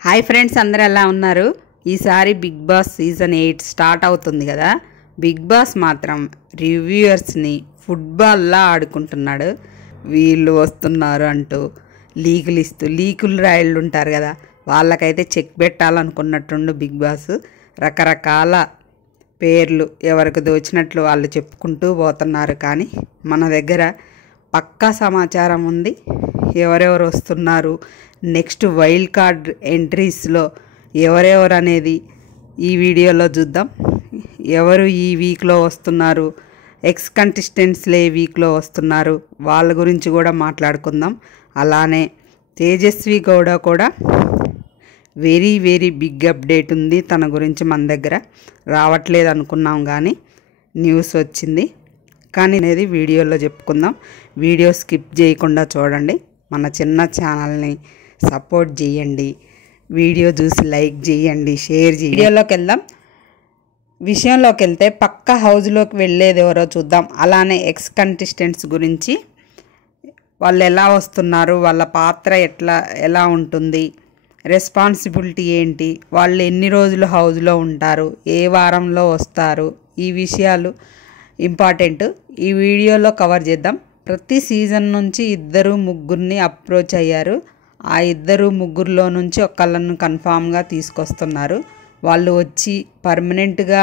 Hi friends, అందరూ ఎలా ఉన్నారు? ఈసారి బిగ్ బాస్ సీజన్ 8 స్టార్ట్ అవుతుంది కదా. బిగ్ బాస్ మాత్రం రివ్యూయర్స్ని ఫుట్బాల్లా ఆడుకుంటున్నాడు. వీళ్ళు వస్తున్నారు అంటూ లీకులు రాయళ్ళు ఉంటారు కదా, వాళ్ళకైతే చెక్ పెట్టాలనుకున్నట్టుండు బిగ్ బాస్. రకరకాల పేర్లు ఎవరికి దోచినట్లు వాళ్ళు చెప్పుకుంటూ పోతున్నారు. కానీ మన దగ్గర పక్కా సమాచారం ఉంది. ఎవరెవరు వస్తున్నారు, నెక్స్ట్ వైల్డ్ కార్డ్ ఎంట్రీస్లో ఎవరెవరు అనేది ఈ వీడియోలో చూద్దాం. ఎవరు ఈ వీక్లో వస్తున్నారు, ఎక్స్ కంటెస్టెంట్స్లే వీక్లో వస్తున్నారు, వాళ్ళ గురించి కూడా మాట్లాడుకుందాం. అలానే తేజస్వి గౌడ కూడా వెరీ వెరీ బిగ్ అప్డేట్ ఉంది. తన గురించి మన దగ్గర రావట్లేదు అనుకున్నాం, కానీ న్యూస్ వచ్చింది. కానీ అనేది వీడియోలో చెప్పుకుందాం. వీడియో స్కిప్ చేయకుండా చూడండి. మన చిన్న ఛానల్ని సపోర్ట్ చేయండి. వీడియో చూసి లైక్ చేయండి, షేర్ చేయండి. విషయంలోకి వెళ్తే పక్క హౌస్లోకి వెళ్ళేది ఎవరో చూద్దాం. అలానే ఎక్స్ కంటెస్టెంట్స్ గురించి, వాళ్ళు ఎలా వస్తున్నారు, వాళ్ళ పాత్ర ఎలా ఉంటుంది, రెస్పాన్సిబిలిటీ ఏంటి, వాళ్ళు ఎన్ని రోజులు హౌస్లో ఉంటారు, ఏ వారంలో వస్తారు, ఈ విషయాలు ఇంపార్టెంట్. ఈ వీడియోలో కవర్ చేద్దాం. ప్రతి సీజన్ నుంచి 2-3 అప్రోచ్ అయ్యారు. ఆ 2-3లో నుంచి ఒకళ్ళను కన్ఫామ్గా తీసుకొస్తున్నారు. వాళ్ళు వచ్చి పర్మనెంట్గా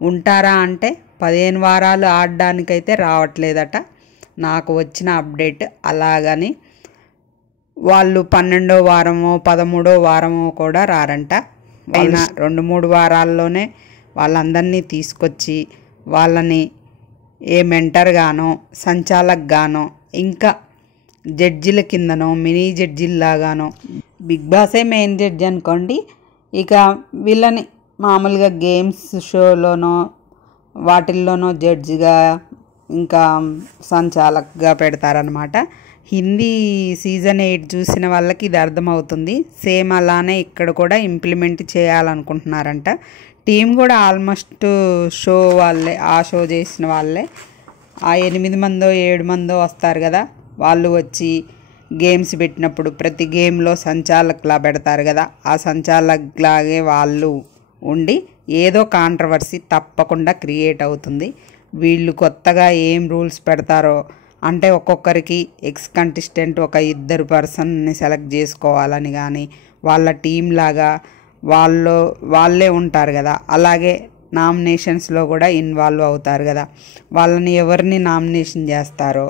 ఉంటారా అంటే 15 వారాలు ఆడడానికైతే రావట్లేదట నాకు వచ్చిన అప్డేట్. అలాగని వాళ్ళు 12వ వారమో 13వ వారమో కూడా రారంట. అయినా 2-3 వారాల్లోనే వాళ్ళందరినీ తీసుకొచ్చి వాళ్ళని ఏ మెంటర్గానో, సంచాలకుగానో, ఇంకా జడ్జిల కిందనో, మినీ జడ్జిల్లాగానో, బిగ్ బాసే మెయిన్ జడ్జి అనుకోండి. ఇక వీళ్ళని మామూలుగా గేమ్స్ షోలోనో వాటిల్లోనో జడ్జిగా, ఇంకా సంచాలకుగా పెడతారనమాట. హిందీ సీజన్ 8 చూసిన వాళ్ళకి ఇది అర్థమవుతుంది. సేమ్ అలానే ఇక్కడ కూడా ఇంప్లిమెంట్ చేయాలనుకుంటున్నారంట. టీం కూడా ఆల్మోస్ట్ షో వాళ్ళే, ఆ షో చేసిన వాళ్ళే. ఆ 8 మందో 7 మందో వస్తారు కదా, వాళ్ళు వచ్చి గేమ్స్ పెట్టినప్పుడు ప్రతి గేమ్లో సంచాలకులా పెడతారు కదా, ఆ సంచాలకులాగే వాళ్ళు ఉండి ఏదో కాంట్రవర్సీ తప్పకుండా క్రియేట్ అవుతుంది. వీళ్ళు కొత్తగా ఏం రూల్స్ పెడతారో అంటే, ఒక్కొక్కరికి ఎక్స్ కంటెస్టెంట్ ఒక 2 పర్సన్ని సెలెక్ట్ చేసుకోవాలని, కానీ వాళ్ళ టీం లాగా వాళ్ళే ఉంటారు కదా, అలాగే నామినేషన్స్లో కూడా ఇన్వాల్వ్ అవుతారు కదా. వాళ్ళని ఎవరిని నామినేషన్ చేస్తారో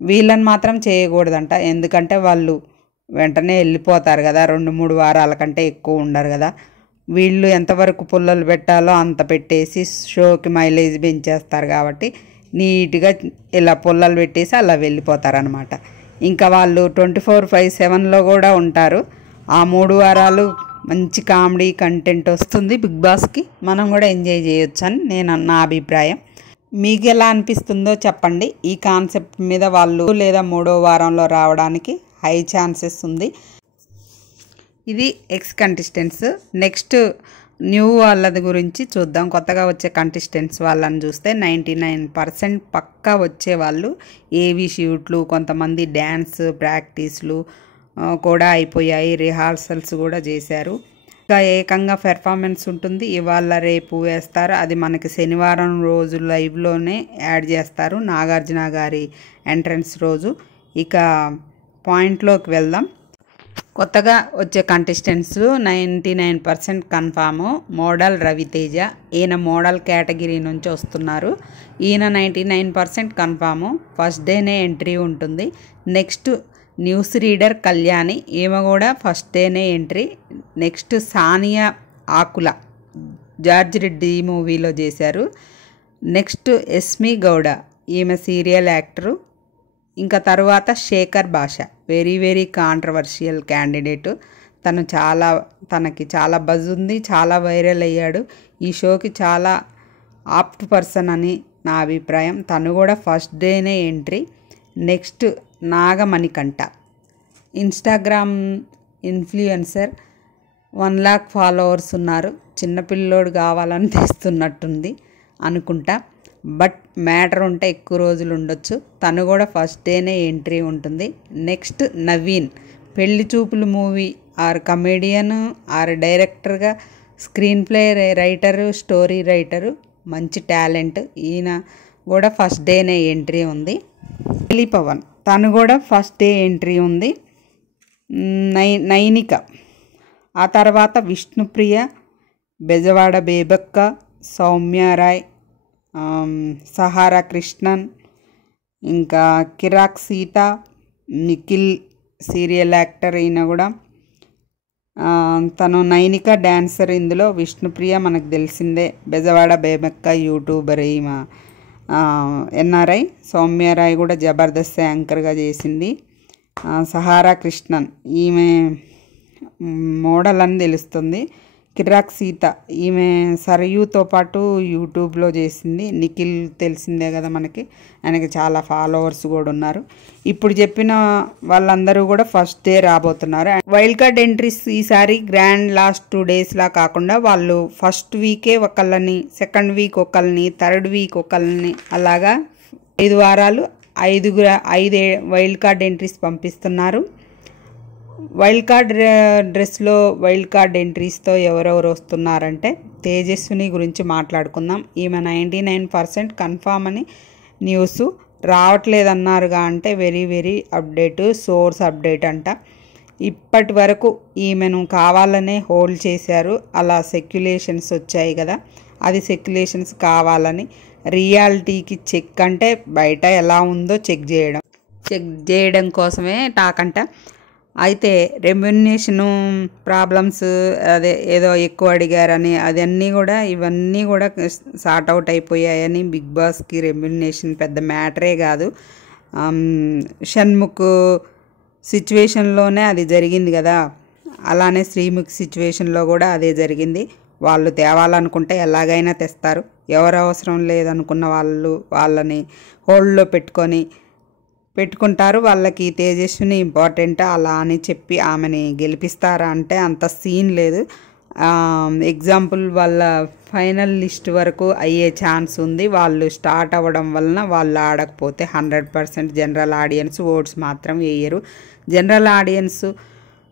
వీళ్ళని మాత్రం చేయకూడదంట. ఎందుకంటే వాళ్ళు వెంటనే వెళ్ళిపోతారు కదా, 2-3 వారాల కంటే ఎక్కువ ఉండరు కదా. వీళ్ళు ఎంతవరకు పుల్లలు పెట్టాలో అంత పెట్టేసి షోకి మైలేజ్ పెంచేస్తారు కాబట్టి నీట్గా ఇలా పుల్లలు పెట్టేసి అలా వెళ్ళిపోతారనమాట. ఇంకా వాళ్ళు 24/7లో కూడా ఉంటారు. ఆ 3 వారాలు మంచి కామెడీ కంటెంట్ వస్తుంది బిగ్ బాస్కి. మనం కూడా ఎంజాయ్ చేయొచ్చని నా అభిప్రాయం. మీకు ఎలా అనిపిస్తుందో చెప్పండి. ఈ కాన్సెప్ట్ మీద వాళ్ళు లేదా 3వ వారంలో రావడానికి హై ఛాన్సెస్ ఉంది. ఇది ఎక్స్ కంటెస్టెంట్స్. నెక్స్ట్ న్యూ వాళ్ళది గురించి చూద్దాం. కొత్తగా వచ్చే కంటెస్టెంట్స్ వాళ్ళని చూస్తే 99% పక్కా వచ్చేవాళ్ళు. ఏవి షూట్లు, కొంతమంది డ్యాన్స్ ప్రాక్టీస్లు కూడా అయిపోయాయి, రిహార్సల్స్ కూడా చేశారు. ఇంకా ఏకంగా పెర్ఫార్మెన్స్ ఉంటుంది. ఇవాళ రేపు వేస్తారు. అది మనకి శనివారం రోజు లైవ్లోనే యాడ్ చేస్తారు, నాగార్జున గారి ఎంట్రన్స్ రోజు. ఇక పాయింట్లోకి వెళ్దాం. కొత్తగా వచ్చే కంటెస్టెంట్స్ 99% కన్ఫాము. మోడల్ రవితేజ, ఈయన మోడల్ కేటగిరీ నుంచి వస్తున్నారు. ఈయన 99% కన్ఫాము. ఫస్ట్ డేనే ఎంట్రీ ఉంటుంది. నెక్స్ట్ న్యూస్ రీడర్ కళ్యాణి, ఈమె కూడా ఫస్ట్ డేనే ఎంట్రీ. నెక్స్ట్ సానియా ఆకుల, జార్జ్ రెడ్డి మూవీలో చేశారు. నెక్స్ట్ ఎస్మి గౌడ, ఈమె సీరియల్ యాక్టరు. ఇంకా తర్వాత శేఖర్ భాష, వెరీ వెరీ కాంట్రవర్షియల్ క్యాండిడేటు. తనకి చాలా బజ్ ఉంది, చాలా వైరల్ అయ్యాడు. ఈ షోకి చాలా ఆప్ట్ పర్సన్ అని నా అభిప్రాయం. తను కూడా ఫస్ట్ డేనే ఎంట్రీ. Next Nagamanikantha, Instagram influencer, 1 lakh followers ఉన్నారు. చిన్నపిల్లోడు కావాలని తెస్తున్నట్టుంది అనుకుంటా. బట్ మ్యాటర్ ఉంటే ఎక్కువ రోజులు ఉండొచ్చు. తను కూడా ఫస్ట్ డేనే ఎంట్రీ ఉంటుంది. నెక్స్ట్ నవీన్, పెళ్లి చూపులు మూవీ ఆర్ కమెడియన్ ఆర్ డైరెక్టర్గా screen play writer story writer మంచి టాలెంట్. ఈయన కూడా ఫస్ట్ డేనే ఎంట్రీ ఉంది. పవన్ తను కూడా ఫస్ట్ డే ఎంట్రీ ఉంది. నైనిక, ఆ తర్వాత విష్ణుప్రియ, బెజవాడ బేబక్క, సౌమ్యారాయ్, సహారా కృష్ణన్, ఇంకా కిరాక్ సీత, నిఖిల్ సీరియల్ యాక్టర్. ఈయన కూడా తను నైనిక డ్యాన్సర్. ఇందులో విష్ణుప్రియ మనకు తెలిసిందే, బెజవాడ బేబక్క యూట్యూబర్ ఈమె ఎన్ఆర్ఐ. సౌమ్యారాయ్ కూడా జబర్దస్త్ యాంకర్గా చేసింది. సహారా కృష్ణన్ ఈమె మోడల్ అని తెలుస్తుంది. కిరాక్ సీత ఈమె సరయూతో పాటు యూట్యూబ్లో చేసింది. నిఖిల్ తెలిసిందే కదా మనకి, ఆయనకి చాలా ఫాలోవర్స్ కూడా ఉన్నారు. ఇప్పుడు చెప్పిన వాళ్ళందరూ కూడా ఫస్ట్ డే రాబోతున్నారు. వైల్డ్ కార్డ్ ఎంట్రీస్ ఈసారి గ్రాండ్ లాస్ట్ 2 డేస్లా కాకుండా వాళ్ళు ఫస్ట్ వీకే ఒకళ్ళని, సెకండ్ వీక్ ఒకళ్ళని, థర్డ్ వీక్ ఒకళ్ళని, అలాగా 5 వారాలు 5 వైల్డ్ కార్డ్ ఎంట్రీస్ పంపిస్తున్నారు. వైల్డ్ కార్డ్ డ్రెస్లో వైల్డ్ కార్డ్ ఎంట్రీస్తో ఎవరెవరు వస్తున్నారంటే తేజస్విని గురించి మాట్లాడుకుందాం. ఈమె 99% కన్ఫామ్ అని న్యూస్. రావట్లేదన్నారుగా అంటే వెరీ అప్డేట్, సోర్స్ అప్డేట్ అంట. ఇప్పటి వరకు ఈమెను కావాలనే హోల్డ్ చేశారు. అలా సెక్యులేషన్స్ వచ్చాయి కదా, అది సెక్యులేషన్స్ కావాలని. రియాలిటీకి చెక్ అంటే బయట ఎలా ఉందో చెక్ చేయడం కోసమే టాక్ అంట. అయితే రెమ్యునేషను ప్రాబ్లమ్స్, అదే ఏదో ఎక్కువ అడిగారని అదన్నీ కూడా, ఇవన్నీ కూడా సార్ట్ అవుట్ అయిపోయాయని. బిగ్ బాస్కి రెమ్యునేషన్ పెద్ద మ్యాటరే కాదు. షణ్ముఖ్ సిచ్యువేషన్లోనే అది జరిగింది కదా, అలానే శ్రీముఖ్ సిచ్యువేషన్లో కూడా అదే జరిగింది. వాళ్ళు తేవాలనుకుంటే ఎలాగైనా తెస్తారు. ఎవరు అవసరం లేదనుకున్న వాళ్ళని హోల్డ్లో పెట్టుకుంటారు. వాళ్ళకి తేజస్విని ఇంపార్టెంట్ అలా అని చెప్పి ఆమెని గెలిపిస్తారా అంటే అంత సీన్ లేదు. ఎగ్జాంపుల్ వాళ్ళ ఫైనల్ లిస్ట్ వరకు అయ్యే ఛాన్స్ ఉంది. వాళ్ళు స్టార్ట్ అవ్వడం వలన వాళ్ళు ఆడకపోతే 100% జనరల్ ఆడియన్స్ ఓట్స్ మాత్రం వేయరు. జనరల్ ఆడియన్స్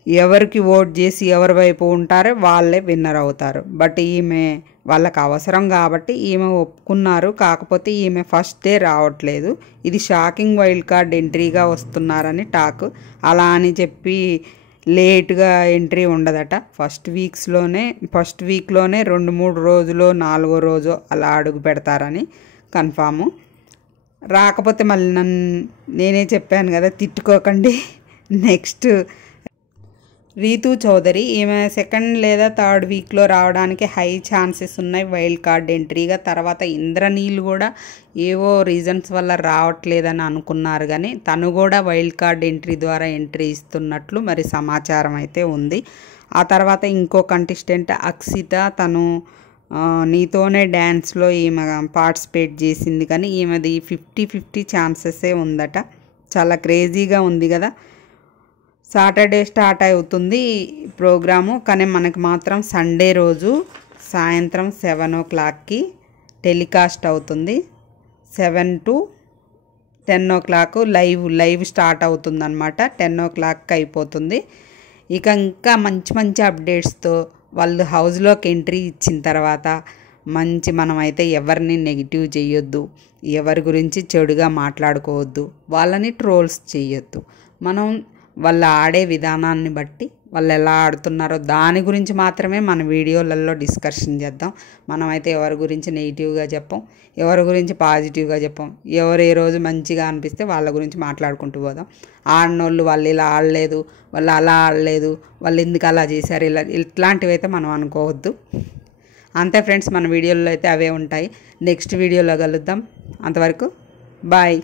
ఎవరికి ఓట్ చేసి ఎవరి వైపు ఉంటారో వాళ్ళే విన్నర్ అవుతారు. బట్ ఈమె వాళ్ళకి అవసరం కాబట్టి ఈమె ఒప్పుకున్నారు. కాకపోతే ఈమె ఫస్ట్ డే రావట్లేదు. ఇది షాకింగ్ వైల్డ్ కార్డ్ ఎంట్రీగా వస్తున్నారని టాక్. అలా అని చెప్పి లేట్గా ఎంట్రీ ఉండదట. ఫస్ట్ వీక్లోనే 2-3 రోజులు 4వ రోజు అలా అడుగు పెడతారని కన్ఫాము. రాకపోతే మళ్ళీ నేనే చెప్పాను కదా, తిట్టుకోకండి. నెక్స్ట్ రీతూ చౌదరి, ఈమె సెకండ్ లేదా థర్డ్ వీక్లో రావడానికి హై ఛాన్సెస్ ఉన్నాయి వైల్డ్ కార్డ్ ఎంట్రీగా. తర్వాత ఇంద్రనీల్ కూడా ఏవో రీజన్స్ వల్ల రావట్లేదని అనుకున్నారు, కానీ తను కూడా వైల్డ్ కార్డ్ ఎంట్రీ ద్వారా ఎంట్రీ ఇస్తున్నట్లు మరి సమాచారం అయితే ఉంది. ఆ తర్వాత ఇంకో కంటెస్టెంట్ అక్షిత, తను నీతోనే డ్యాన్స్లో ఈమె పార్టిసిపేట్ చేసింది, కానీ ఈమెది 50-50 ఛాన్సెసే ఉందట. చాలా క్రేజీగా ఉంది కదా. సాటర్డే స్టార్ట్ అవుతుంది ప్రోగ్రాము, కానీ మనకు మాత్రం సండే రోజు సాయంత్రం 7 o'clockకి టెలికాస్ట్ అవుతుంది. 7 to 10 o'clock లైవ్ స్టార్ట్ అవుతుందన్నమాట. 10 o'clockకి అయిపోతుంది. ఇంకా మంచి అప్డేట్స్తో వాళ్ళు హౌస్లోకి ఎంట్రీ ఇచ్చిన తర్వాత మనమైతే ఎవరిని నెగిటివ్ చేయొద్దు, ఎవరి గురించి చెడుగా మాట్లాడుకోవద్దు, వాళ్ళని ట్రోల్స్ చేయొద్దు. మనం వాళ్ళ ఆడే విధానాన్ని బట్టి వాళ్ళు ఎలా ఆడుతున్నారో దాని గురించి మాత్రమే మన వీడియోలలో డిస్కషన్ చేద్దాం. మనమైతే ఎవరి గురించి నెగిటివ్గా చెప్పం, ఎవరి గురించి పాజిటివ్గా చెప్పం. ఎవరు ఏ రోజు మంచిగా అనిపిస్తే వాళ్ళ గురించి మాట్లాడుకుంటూ పోదాం. ఆడినోళ్ళు వాళ్ళు ఇలా ఆడలేదు, వాళ్ళు అలా ఆడలేదు, వాళ్ళు ఎందుకు అలా చేశారు, ఇట్లాంటివి అయితే మనం అనుకోవద్దు. అంతే ఫ్రెండ్స్, మన వీడియోలో అయితే అవే ఉంటాయి. నెక్స్ట్ వీడియోలో కలుద్దాం. అంతవరకు బాయ్.